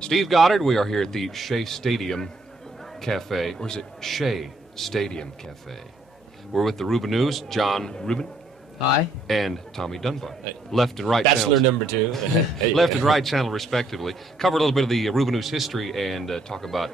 Steve Goddard, we are here at the Shea Stadium Cafe, or is it Shea Stadium Cafe? We're with the RUBINOOS, John Rubin. Hi. And Tommy Dunbar. Hey. Left and right Bachelor channels. number 2. Hey. Left and right channel, respectively. Cover a little bit of the RUBINOOS history and talk about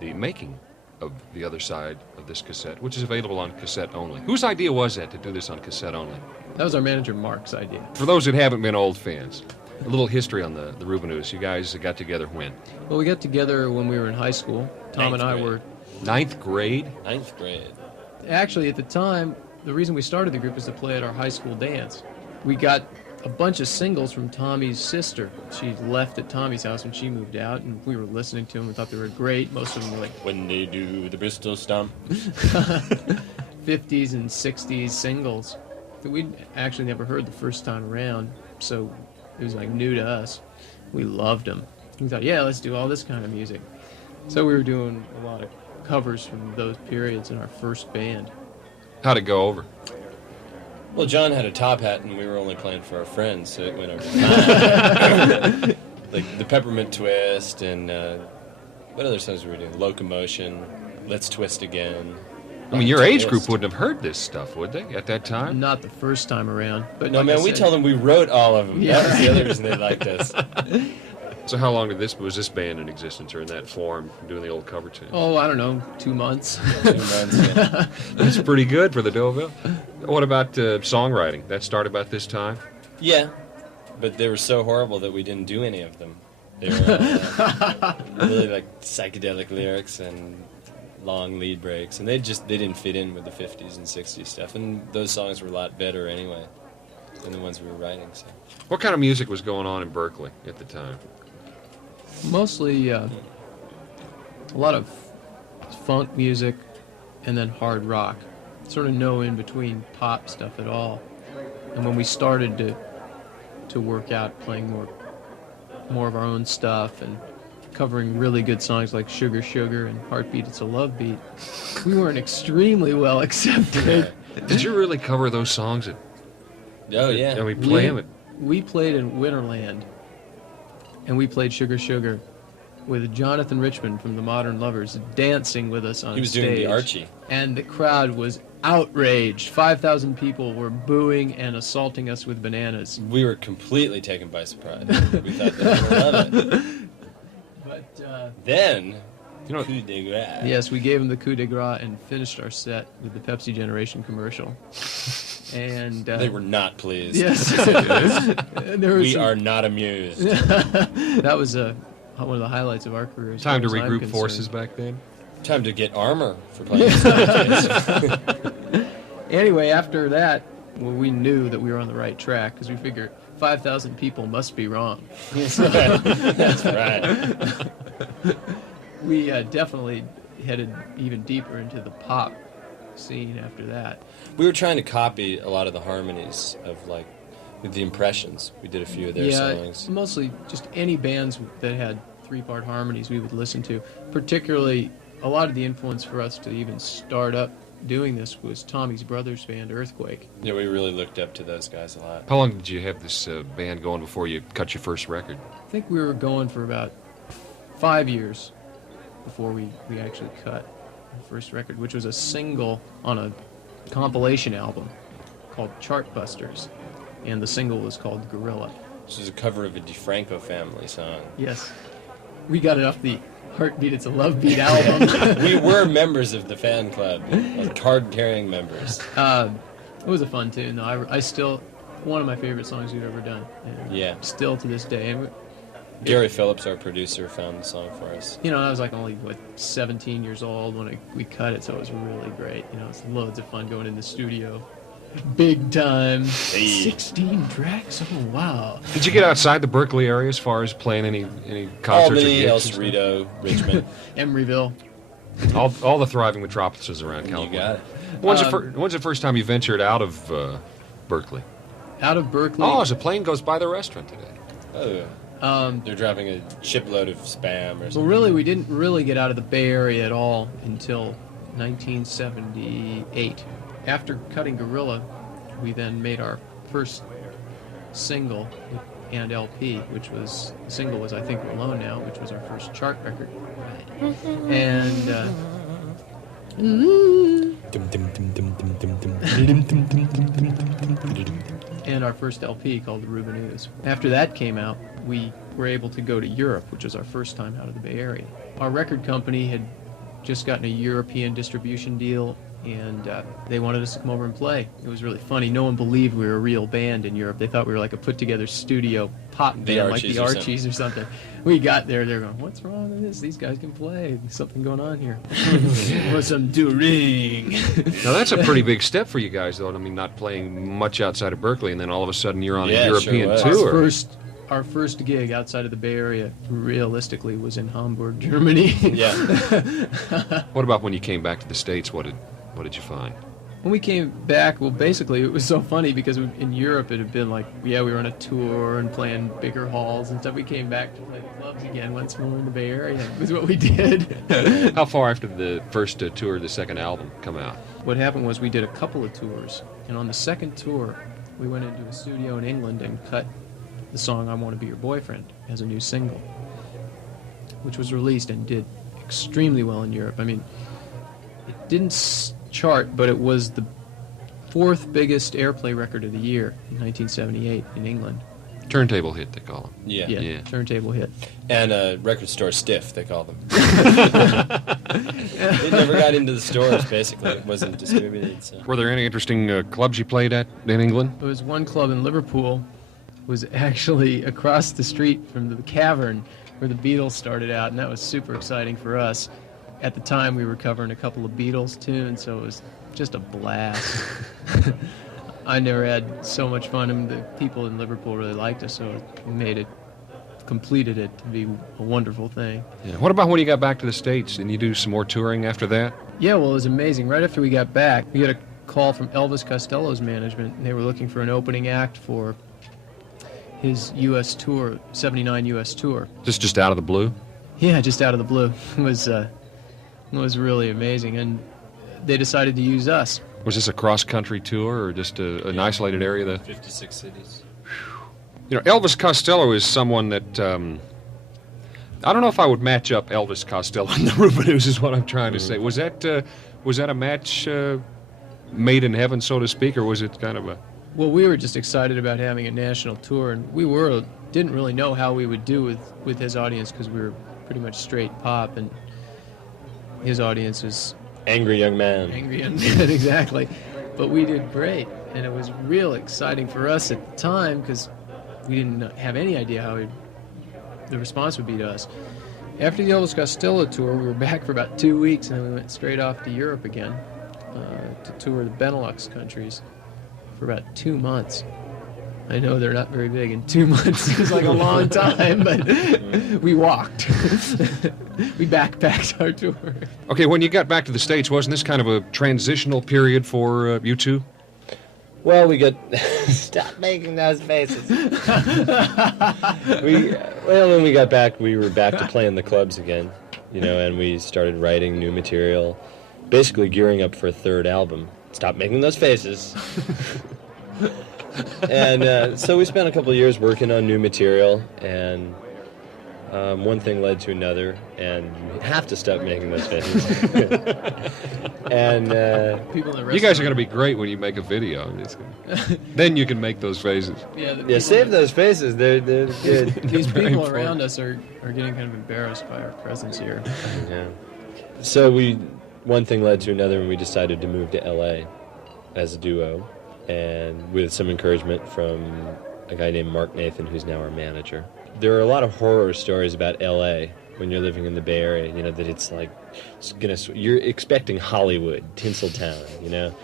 the making of the other side of this cassette, which is available on cassette only. Whose idea was that, to do this on cassette only? That was our manager Mark's idea. For those that haven't been old fans, a little history on the RUBINOOS. You guys got together when? Well, we got together when we were in high school. Tom and I were... Ninth grade? Ninth grade. Actually, at the time, the reason we started the group was to play at our high school dance. We got a bunch of singles from Tommy's sister. She left at Tommy's house when she moved out, and we were listening to them and thought they were great. Most of them were like... When they do the Bristol Stomp. 50s and 60s singles that we'd actually never heard the first time around, so it was like new to us. We loved them. We thought, yeah, let's do all this kind of music. So we were doing a lot of covers from those periods in our first band. How'd it go over? Well, John had a top hat, and we were only playing for our friends, so it went over fine. Like the Peppermint Twist, and what other songs were we doing? Locomotion, Let's Twist Again. I mean, your age group wouldn't have heard this stuff, would they, at that time? Not the first time around. But no, like man, we told them we wrote all of them. Yeah. That was the other reason they liked us. So how long was this band in existence, or in that form, doing the old cover tunes? Oh, I don't know, 2 months. 2 months, yeah. That's pretty good for the Deauville. What about songwriting? That started about this time? Yeah, but they were so horrible that we didn't do any of them. They were really like psychedelic lyrics and long lead breaks, and they didn't fit in with the 50s and 60s stuff, and those songs were a lot better anyway than the ones we were writing. So. What kind of music was going on in Berkeley at the time? Mostly a lot of funk music and then hard rock. Sort of no in-between pop stuff at all. And when we started to work out playing more of our own stuff and covering really good songs like Sugar Sugar and Heartbeat It's a Love Beat, we weren't extremely well accepted. Did you really cover those songs? Oh, yeah. And we play them? We played in Winterland, and we played Sugar Sugar with Jonathan Richmond from the Modern Lovers dancing with us on stage. He was doing the Archie. And the crowd was outraged. 5,000 people were booing and assaulting us with bananas. We were completely taken by surprise. We thought they were going to love it. But then, coup de grace. Yes, we gave them the coup de grace and finished our set with the Pepsi Generation commercial. And they were not pleased. Yes. We are not amused. That was one of the highlights of our careers. Time to regroup forces back then? Time to get armor for playing. Anyway, after that, well, we knew that we were on the right track because we figured 5,000 people must be wrong. That's right. We definitely headed even deeper into the pop scene after that. We were trying to copy a lot of the harmonies of, like, with the Impressions. We did a few of their songs. Mostly just any bands that had 3-part harmonies we would listen to. Particularly, a lot of the influence for us to even start up doing this was Tommy's brother's band, Earthquake. Yeah, we really looked up to those guys a lot. How long did you have this band going before you cut your first record? I think we were going for about 5 years before we actually cut our first record, which was a single on a compilation album called Chartbusters, and the single was called Gorilla. This is a cover of a DeFranco family song. Yes. We got it off the Heartbeat It's a Love Beat album. We were members of the fan club, like card-carrying members. It was a fun tune, though. I still, one of my favorite songs we've ever done. Yeah. Still to this day. And Gary Phillips, our producer, found the song for us. You know, I was like only, 17 years old when we cut it, so it was really great. You know, it's loads of fun going in the studio. Big time. Hey. 16 tracks? Oh, wow. Did you get outside the Berkeley area as far as playing any concerts? Albany, or El gigs? Cerrito, Richmond. Emeryville. All the thriving metropolises around California. You got it. When's the first time you ventured out of Berkeley? Out of Berkeley. Oh, as a plane goes by the restaurant today. Oh, they're dropping a shipload of spam or something. Well, really, we didn't really get out of the Bay Area at all until 1978. After cutting Gorilla, we then made our first single, and LP, which was the single was I Think We're Alone Now, which was our first chart record. And and our first LP called the RUBINOOS. After that came out, we were able to go to Europe, which was our first time out of the Bay Area. Our record company had just gotten a European distribution deal, and they wanted us to come over and play. It was really funny. No one believed we were a real band in Europe. They thought we were like a put-together studio pop band, like the Archies or something. We got there, they were going, what's wrong with this? These guys can play. There's something going on here. Want some doing? Now, that's a pretty big step for you guys, though. I mean, not playing much outside of Berkeley, and then all of a sudden you're on a European tour. Our first gig outside of the Bay Area, realistically, was in Hamburg, Germany. Yeah. What about when you came back to the States? What did you find? When we came back, well, basically, it was so funny because in Europe it had been like, yeah, we were on a tour and playing bigger halls and stuff. We came back to play the clubs again once more in the Bay Area. It was what we did. How far after the first tour, the second album, come out? What happened was we did a couple of tours, and on the second tour, we went into a studio in England and cut the song I Want to Be Your Boyfriend as a new single, which was released and did extremely well in Europe. I mean, it didn't chart, but it was the fourth biggest airplay record of the year in 1978 in England. Turntable hit, they call them. Yeah. Turntable hit. And record store stiff, they call them. It never got into the stores, basically. It wasn't distributed. So. Were there any interesting clubs you played at in England? There was one club in Liverpool, was actually across the street from the Cavern where the Beatles started out, and that was super exciting for us. At the time, we were covering a couple of Beatles tunes, so it was just a blast. I never had so much fun, and the people in Liverpool really liked us, so it completed it to be a wonderful thing. Yeah. What about when you got back to the States? Didn't you do some more touring after that? Yeah, well, it was amazing. Right after we got back, we got a call from Elvis Costello's management, and they were looking for an opening act for his U.S. tour, 79 U.S. tour. Just out of the blue? Yeah, just out of the blue. It was really amazing, and they decided to use us. Was this a cross-country tour or just an isolated area? 56 cities. You know, Elvis Costello is someone that, I don't know if I would match up Elvis Costello and the RUBINOOS is what I'm trying to say. Was that a match made in heaven, so to speak, or was it kind of a... Well, we were just excited about having a national tour, and we didn't really know how we would do with his audience because we were pretty much straight pop, and his audience was... Angry young man. Angry young man, exactly. But we did great, and it was real exciting for us at the time because we didn't have any idea how the response would be to us. After the Elvis Costello tour, we were back for about 2 weeks, and then we went straight off to Europe again to tour the Benelux countries for about 2 months. I know they're not very big, and 2 months seems like a long time, but we walked. We backpacked our tour. Okay, when you got back to the States, wasn't this kind of a transitional period for you two? Well, we got... Stop making those faces. When we got back, we were back to playing the clubs again, and we started writing new material, basically gearing up for a third album. Stop making those faces. And so we spent a couple of years working on new material, and one thing led to another, and you have to stop making those faces. And you guys are going to be great when you make a video. Then you can make those faces. Yeah, save those faces. They're good. These people around us are getting kind of embarrassed by our presence here. Yeah. So one thing led to another, and we decided to move to L.A. as a duo, and with some encouragement from a guy named Mark Nathan, who's now our manager. There are a lot of horror stories about L.A. when you're living in the Bay Area, that it's like, you're expecting Hollywood, Tinseltown,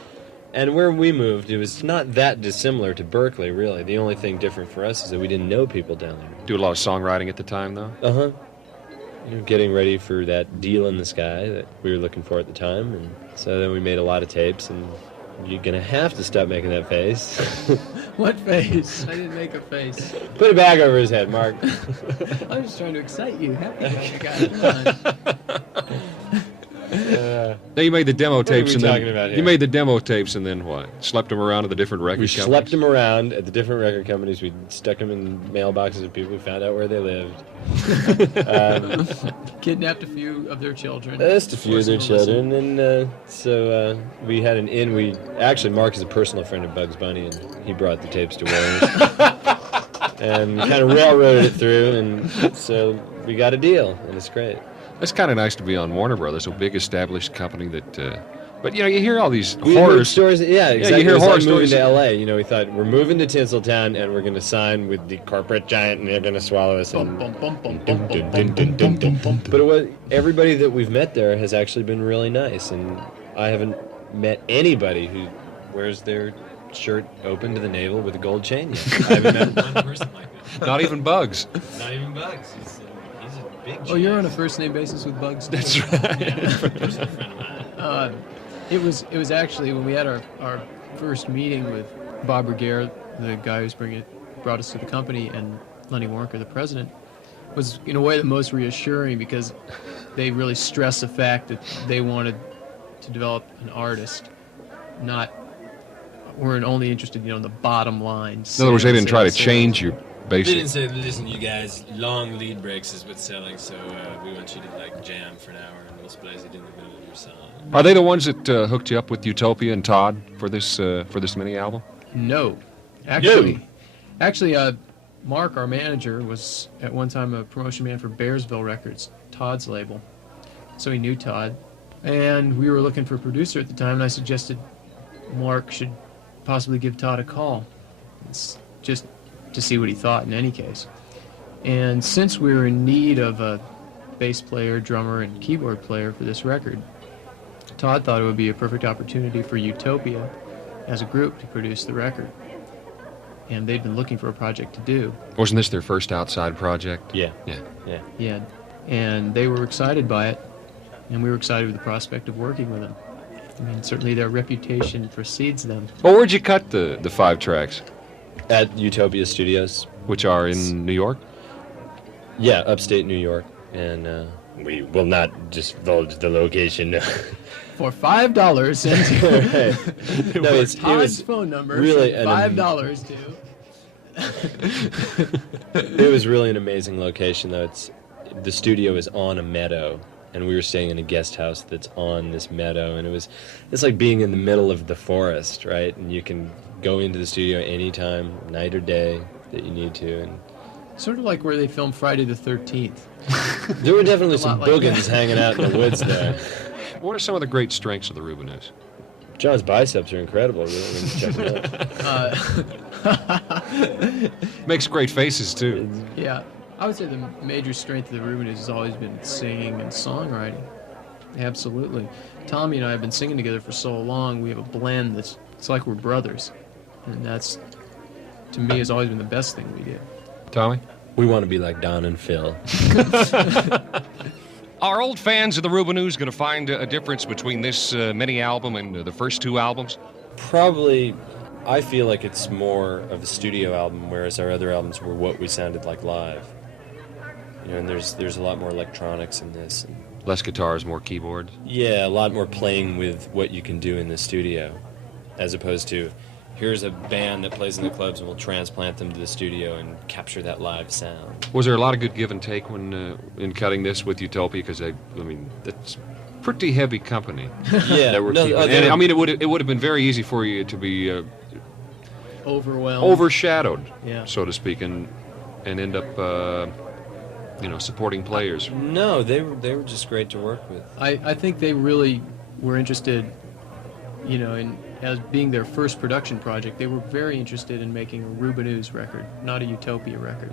And where we moved, it was not that dissimilar to Berkeley, really. The only thing different for us is that we didn't know people down there. Do a lot of songwriting at the time, though? Uh-huh. Getting ready for that deal in the sky that we were looking for at the time. And so then we made a lot of tapes, and you're going to have to stop making that face. What face? I didn't make a face. Put it back over his head, Mark. I'm just trying to excite you. Happy guy. Come on. Now you made the demo tapes, we and then talking about here? you made the demo tapes, and then what? Slept them around at the different record We companies. schlepped them around at the different record companies. We stuck them in mailboxes of people. We found out where they lived. Kidnapped a few of their children. Just a few of Forced their them to listen. children, and so we had an in. We actually, Mark is a personal friend of Bugs Bunny, and he brought the tapes to Warner's and kind of railroaded it through, and so we got a deal, and it's great. It's kind of nice to be on Warner Brothers, a big established company that. But you hear all these We horror heard stories. Yeah, exactly. you hear It was horror like moving stories. to L.A. We thought we're moving to Tinseltown, and we're going to sign with the corporate giant, and they're going to swallow us. Bum, And bum, bum, bum, bum, bum, bum, bum, bum, bum. but everybody that we've met there has actually been really nice, and I haven't met anybody who wears their shirt open to the navel with a gold chain yet. I haven't met one person like that. Not even Bugs. Not even Bugs. He's a big. Oh, you're on a first name basis with Bugs? That's right. personal friend of mine. It was actually when we had our first meeting with Bob Regier, the guy who's brought us to the company, and Lenny Waronker, the president, was in a way the most reassuring because they really stressed the fact that they wanted to develop an artist, weren't only interested, in the bottom line. In other words, they didn't try to change your They basic. didn't say, listen, you guys, long lead breaks is what's selling, so we want you to jam for an hour and we'll splice it in the middle of your song. Are they the ones that hooked you up with Utopia and Todd for this mini album? No, actually, Mark, our manager, was at one time a promotion man for Bearsville Records, Todd's label, so he knew Todd, and we were looking for a producer at the time, and I suggested Mark should possibly give Todd a call, it's just to see what he thought in any case. And since we were in need of a bass player, drummer, and keyboard player for this record, Todd thought it would be a perfect opportunity for Utopia as a group to produce the record. And they'd been looking for a project to do. Wasn't this their first outside project? Yeah. Yeah. Yeah. And they were excited by it, and we were excited with the prospect of working with them. I mean, certainly their reputation precedes them. Well, where'd you cut the 5 tracks, At Utopia Studios. which are in New York? Yeah, upstate New York. And we will not divulge the location. For $5, and No, it Todd's was phone number, really send $5 to. It was really an amazing location, though. The studio is on a meadow, and we were staying in a guest house that's on this meadow, and it's like being in the middle of the forest, right? And you can go into the studio anytime, night or day, that you need to. And Sort of like where they filmed Friday the 13th. there were definitely some lot like boogans that. hanging out in the woods there. What are some of the great strengths of the RUBINOOS? John's biceps are incredible, really, when you check them out. Makes great faces, too. Yeah, I would say the major strength of the RUBINOOS has always been singing and songwriting. Absolutely. Tommy and I have been singing together for so long, we have a blend it's like we're brothers. And that's, to me, has always been the best thing we do. Tommy? We want to be like Don and Phil. Are old fans of the RUBINOOS going to find a difference between this mini album and the first 2 albums? Probably, I feel like it's more of a studio album, whereas our other albums were what we sounded like live. And there's a lot more electronics in this. And Less guitars, more keyboards. yeah, a lot more playing with what you can do in the studio, as opposed to here's a band that plays in the clubs and we'll transplant them to the studio and capture that live sound. Was there a lot of good give and take when in cutting this with Utopia? Because that's pretty heavy company. Yeah, that were no, keeping. they And, were- I mean, it would have been very easy for you to be Overwhelmed. overshadowed, Yeah. so to speak, and end up supporting players. No, they were just great to work with. I think they really were interested, in as being their first production project, they were very interested in making a RUBINOOS record, not a Utopia record,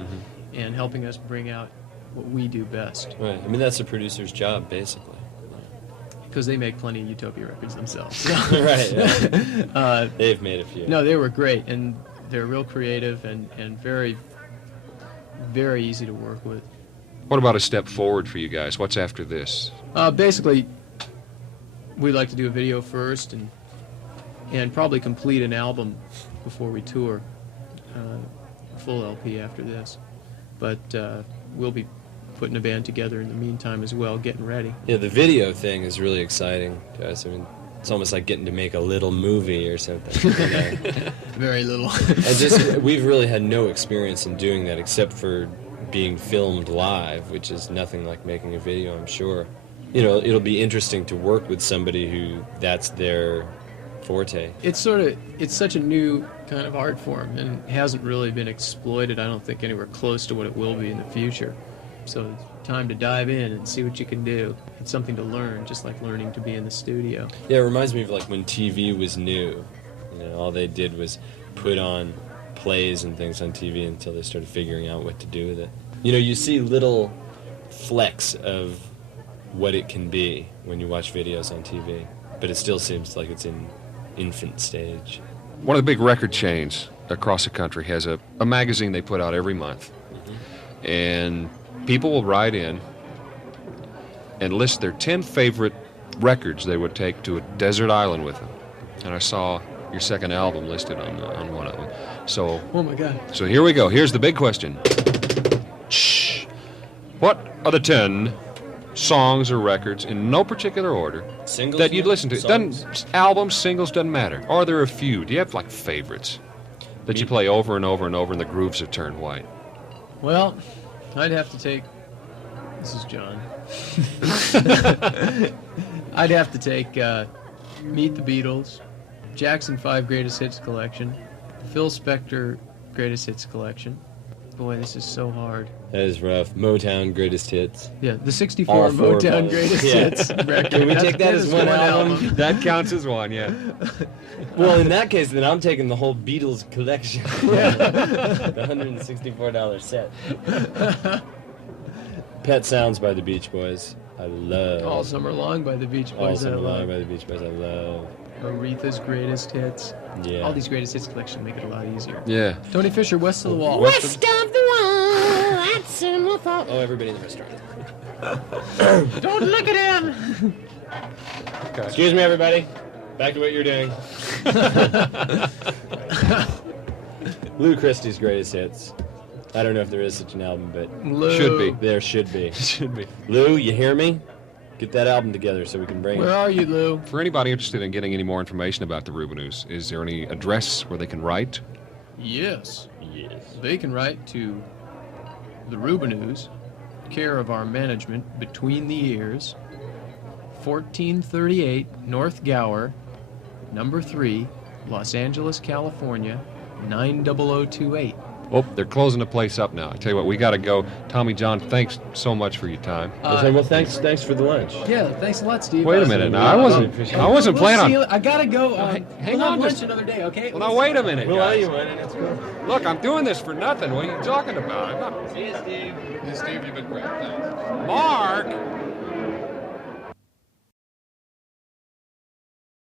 and helping us bring out what we do best. Right. I mean, that's the producer's job, basically. Because they make plenty of Utopia records themselves. Right. Yeah. They've made a few. No, they were great, and they're real creative and very, very easy to work with. What about a step forward for you guys? What's after this? Basically, we'd like to do a video first and probably complete an album before we tour, full LP after this. But we'll be putting a band together in the meantime as well, getting ready. Yeah, the video thing is really exciting to us. I mean, it's almost like getting to make a little movie or something. Very little. And just we've really had no experience in doing that except for being filmed live, which is nothing like making a video, I'm sure. You know, it'll be interesting to work with somebody who that's their forte. It's such a new kind of art form and hasn't really been exploited, I don't think, anywhere close to what it will be in the future. So it's time to dive in and see what you can do. It's something to learn, just like learning to be in the studio. Yeah, it reminds me of like when TV was new. You know, all they did was put on plays and things on TV until they started figuring out what to do with it. You know, you see little flecks of what it can be when you watch videos on TV, but it still seems like it's in infant stage. One of the big record chains across the country has a magazine they put out every month. And people will write in and list their 10 favorite records they would take to a desert island with them. And I saw your second album listed on one of them. So, oh my God. So here we go. Here's the big question. Shh. What are the 10 songs or records, in no particular order, Singles that you'd listen to? songs? Albums, singles, doesn't matter. Are there a few? Do you have, like, favorites that you play over and over and over and the grooves have turned white? Well, I'd have to take... This is John. I'd have to take Meet the Beatles, Jackson 5 Greatest Hits Collection, Phil Spector Greatest Hits Collection. Boy, this is so hard. That is rough. Motown Greatest Hits. Yeah, the 64 All four Motown of those. Greatest Yeah. Hits record. Can we take that as one album? That counts as one, yeah. Well, in that case, then I'm taking the whole Beatles collection. The $164 set. Pet Sounds by the Beach Boys. I love. All Summer Long by the Beach All Boys. Summer Long by the Beach Boys. I love. Aretha's Greatest Hits. Yeah. All these Greatest Hits collection make it a lot easier. Yeah. Tony Fisher, West of the Wall. West of the wall, I'd soon will fall. Oh, everybody in the restaurant. Don't look at him! Excuse me, everybody. Back to what you're doing. Lou Christie's Greatest Hits. I don't know if there is such an album, but Lou. Should be. there should be. Should be. Lou, you hear me? Get that album together so we can bring Where it. are you, Lou? For anybody interested in getting any more information about the RUBINOOS, is there any address where they can write? Yes. Yes. They can write to the RUBINOOS, care of our management, Between the Ears, 1438 North Gower, number 3, Los Angeles, California, 90028. Oh, they're closing the place up now. I tell you what, we got to go. Tommy, John, thanks so much for your time. Well, thanks for the lunch. Yeah, thanks a lot, Steve. Wait a minute. Now, I wasn't We'll planning see on. you- I gotta go. Hang we'll on have lunch just- another day, okay? Well, now wait a minute, We'll allow guys. you one, and it's cool. Look, I'm doing this for nothing. What are you talking about? I'm not... See you, Steve. Steve, you've been great. Thanks. Mark.